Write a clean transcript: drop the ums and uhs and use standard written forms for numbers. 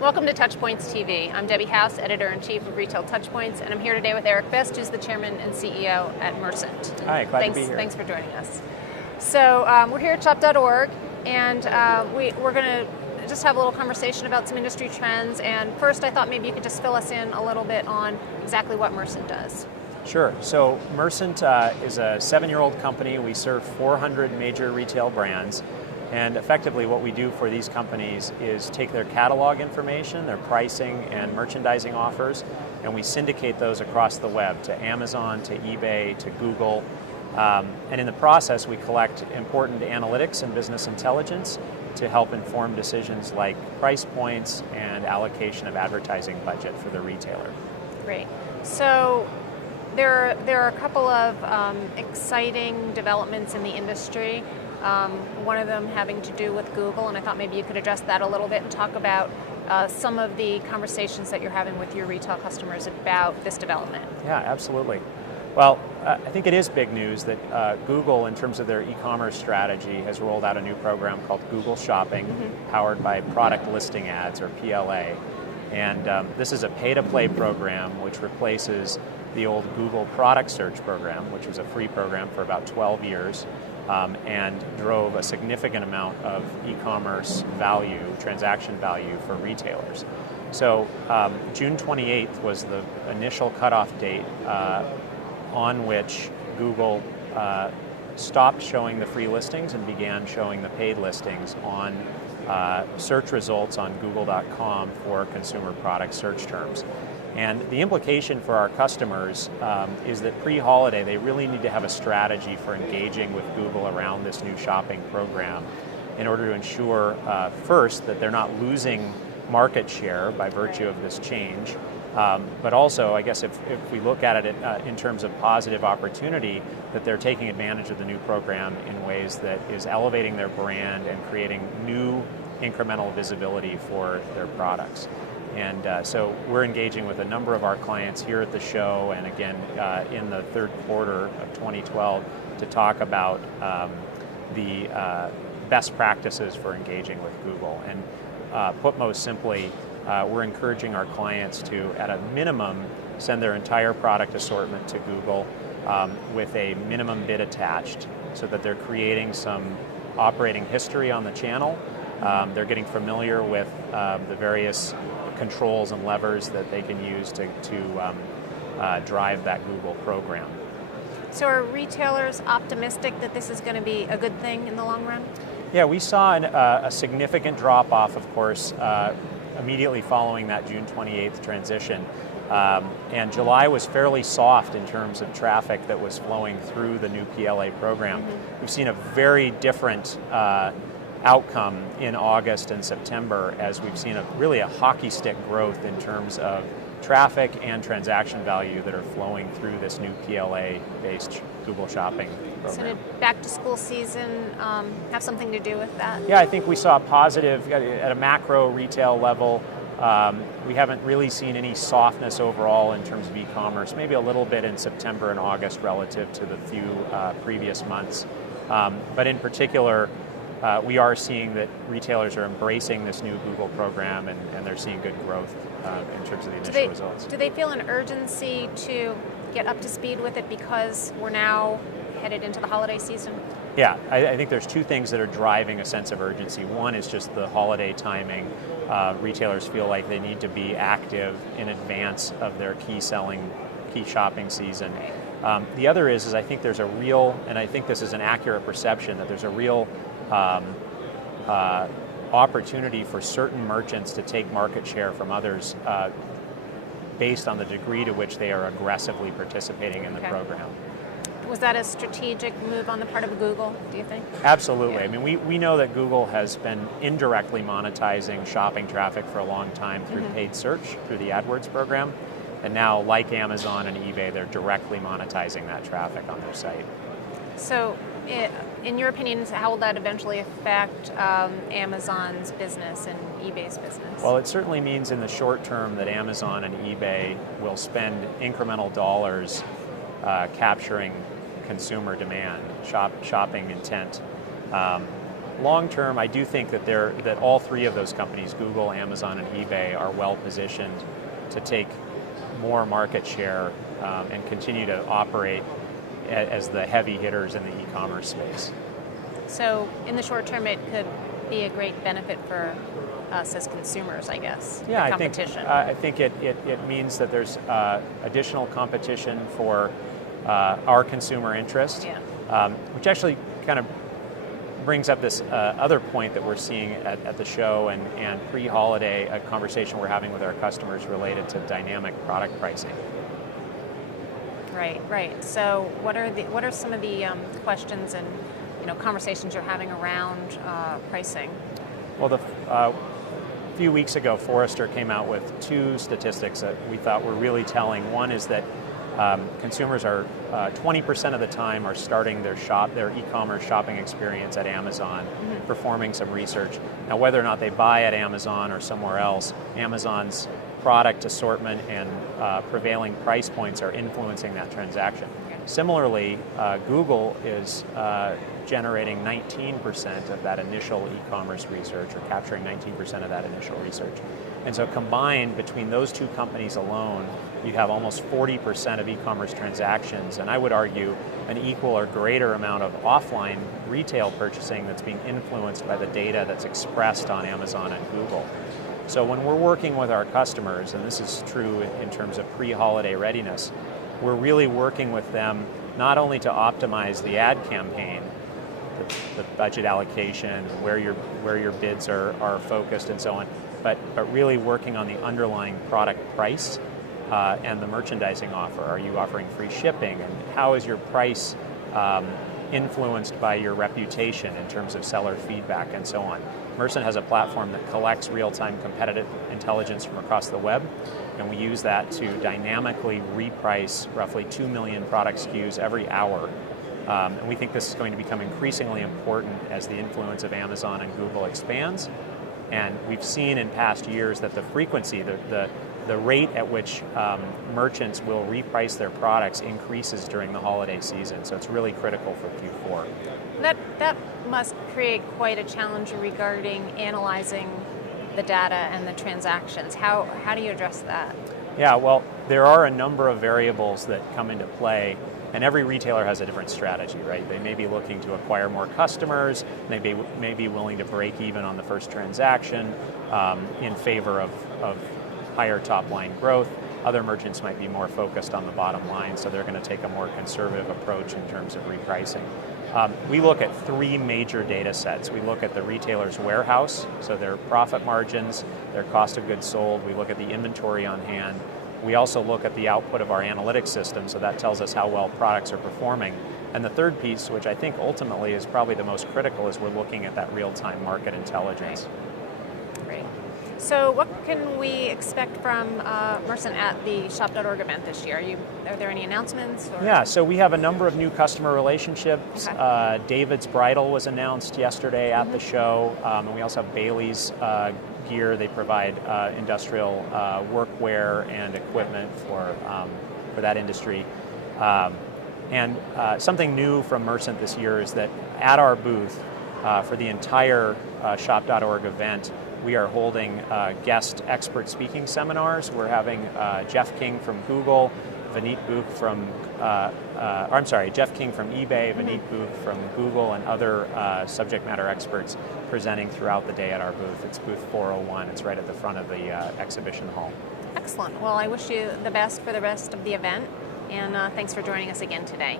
Welcome to TouchPoints TV. I'm Debbie House, Editor-in-Chief of Retail TouchPoints, and I'm here today with Eric Best, who's the Chairman and CEO at Mercent. Hi, glad to be here. Thanks for joining us. So we're here at shop.org, and we're going to just have a little conversation about some industry trends. And first, I thought maybe you could just fill us in a little bit on exactly what Mercent does. Sure. So Mercent is a 7-year-old company. We serve 400 major retail brands. And effectively what we do for these companies is take their catalog information, their pricing and merchandising offers, and we syndicate those across the web to Amazon, to eBay, to Google. And in the process, we collect important analytics and business intelligence to help inform decisions like price points and allocation of advertising budget for the retailer. Great. So there are a couple of exciting developments in the industry. One of them having to do with Google, and I thought maybe you could address that a little bit and talk about some of the conversations that you're having with your retail customers about this development. Yeah, absolutely. Well, I think it is big news that Google, in terms of their e-commerce strategy, has rolled out a new program called Google Shopping, powered by Product Listing Ads, or PLA. And this is a pay-to-play program which replaces the old Google Product Search program, which was a free program for about 12 years. And drove a significant amount of e-commerce value, transaction value for retailers. So June 28th was the initial cutoff date on which Google stopped showing the free listings and began showing the paid listings on search results on google.com for consumer product search terms. And the implication for our customers is that pre-holiday, they really need to have a strategy for engaging with Google around this new shopping program in order to ensure, first, that they're not losing market share by virtue of this change, but also, I guess, if we look at it in terms of positive opportunity, that they're taking advantage of the new program in ways that is elevating their brand and creating new incremental visibility for their products. And so we're engaging with a number of our clients here at the show and again in the third quarter of 2012 to talk about the best practices for engaging with Google. And put most simply, we're encouraging our clients to, at a minimum, send their entire product assortment to Google with a minimum bid attached so that they're creating some operating history on the channel. They're getting familiar with the various controls and levers that they can use to drive that Google program. So are retailers optimistic that this is going to be a good thing in the long run? Yeah, we saw a significant drop-off, of course, immediately following that June 28th transition. And July was fairly soft in terms of traffic that was flowing through the new PLA program. We've seen a very different outcome in August and September, as we've seen really a hockey stick growth in terms of traffic and transaction value that are flowing through this new PLA-based Google Shopping program. So did back-to-school season have something to do with that? Yeah, I think we saw a positive at a macro retail level. We haven't really seen any softness overall in terms of e-commerce, maybe a little bit in September and August relative to the few previous months. But in particular, we are seeing that retailers are embracing this new Google program and they're seeing good growth in terms of the initial results. Do they feel an urgency to get up to speed with it because we're now headed into the holiday season? Yeah, I think there's two things that are driving a sense of urgency. One is just the holiday timing. Retailers feel like they need to be active in advance of their key shopping season. The other is I think there's a real, and I think this is an accurate perception, that there's a real opportunity for certain merchants to take market share from others based on the degree to which they are aggressively participating in the program. Was that a strategic move on the part of Google, do you think? Absolutely. Yeah. I mean, we know that Google has been indirectly monetizing shopping traffic for a long time through paid search, through the AdWords program. And now, like Amazon and eBay, they're directly monetizing that traffic on their site. So, in your opinion, how will that eventually affect Amazon's business and eBay's business? Well, it certainly means in the short term that Amazon and eBay will spend incremental dollars capturing consumer demand, shopping intent. long term, I do think that all three of those companies, Google, Amazon, and eBay, are well positioned to take more market share and continue to operate as the heavy hitters in the e-commerce space. So in the short term, it could be a great benefit for us as consumers, I guess. Yeah, the competition. I think it means that there's additional competition for our consumer interest, which actually kind of brings up this other point that we're seeing at the show and pre-holiday, a conversation we're having with our customers related to dynamic product pricing. Right. So what are some of the questions and conversations you're having around pricing? Well, a few weeks ago, Forrester came out with two statistics that we thought were really telling. One is that consumers are 20% of the time are starting their e-commerce shopping experience at Amazon, performing some research. Now, whether or not they buy at Amazon or somewhere else, Amazon's product assortment and prevailing price points are influencing that transaction. Similarly, Google is generating 19% of that initial e-commerce research, or capturing 19% of that initial research. And so combined between those two companies alone, you have almost 40% of e-commerce transactions, and I would argue an equal or greater amount of offline retail purchasing that's being influenced by the data that's expressed on Amazon and Google. So when we're working with our customers, and this is true in terms of pre-holiday readiness, we're really working with them not only to optimize the ad campaign, the budget allocation, where your bids are focused and so on, but really working on the underlying product price and the merchandising offer. Are you offering free shipping? And how is your price influenced by your reputation in terms of seller feedback and so on? Mercent has a platform that collects real-time competitive intelligence from across the web, and we use that to dynamically reprice roughly 2 million product SKUs every hour. And we think this is going to become increasingly important as the influence of Amazon and Google expands. And we've seen in past years that the frequency, the rate at which merchants will reprice their products increases during the holiday season. So it's really critical for Q4. That must create quite a challenge regarding analyzing the data and the transactions. How do you address that? Yeah, well, there are a number of variables that come into play, and every retailer has a different strategy, right? They may be looking to acquire more customers, they may be willing to break even on the first transaction in favor of higher top line growth. Other merchants might be more focused on the bottom line, so they're going to take a more conservative approach in terms of repricing. We look at three major data sets. We look at the retailer's warehouse, so their profit margins, their cost of goods sold. We look at the inventory on hand. We also look at the output of our analytics system, so that tells us how well products are performing. And the third piece, which I think ultimately is probably the most critical, is we're looking at that real-time market intelligence. Great. So what can we expect from Mercent at the Shop.org event this year? Are there any announcements? Or? Yeah, so we have a number of new customer relationships. Okay. David's Bridal was announced yesterday at the show, and we also have Bailey's gear. They provide industrial workwear and equipment for that industry. And something new from Mercent this year is that at our booth for the entire Shop.org event, we are holding guest expert speaking seminars. We're having Jeff King from Google, Jeff King from eBay, Vineet Booth from Google, and other subject matter experts presenting throughout the day at our booth. It's booth 401. It's right at the front of the exhibition hall. Excellent. Well, I wish you the best for the rest of the event, and thanks for joining us again today.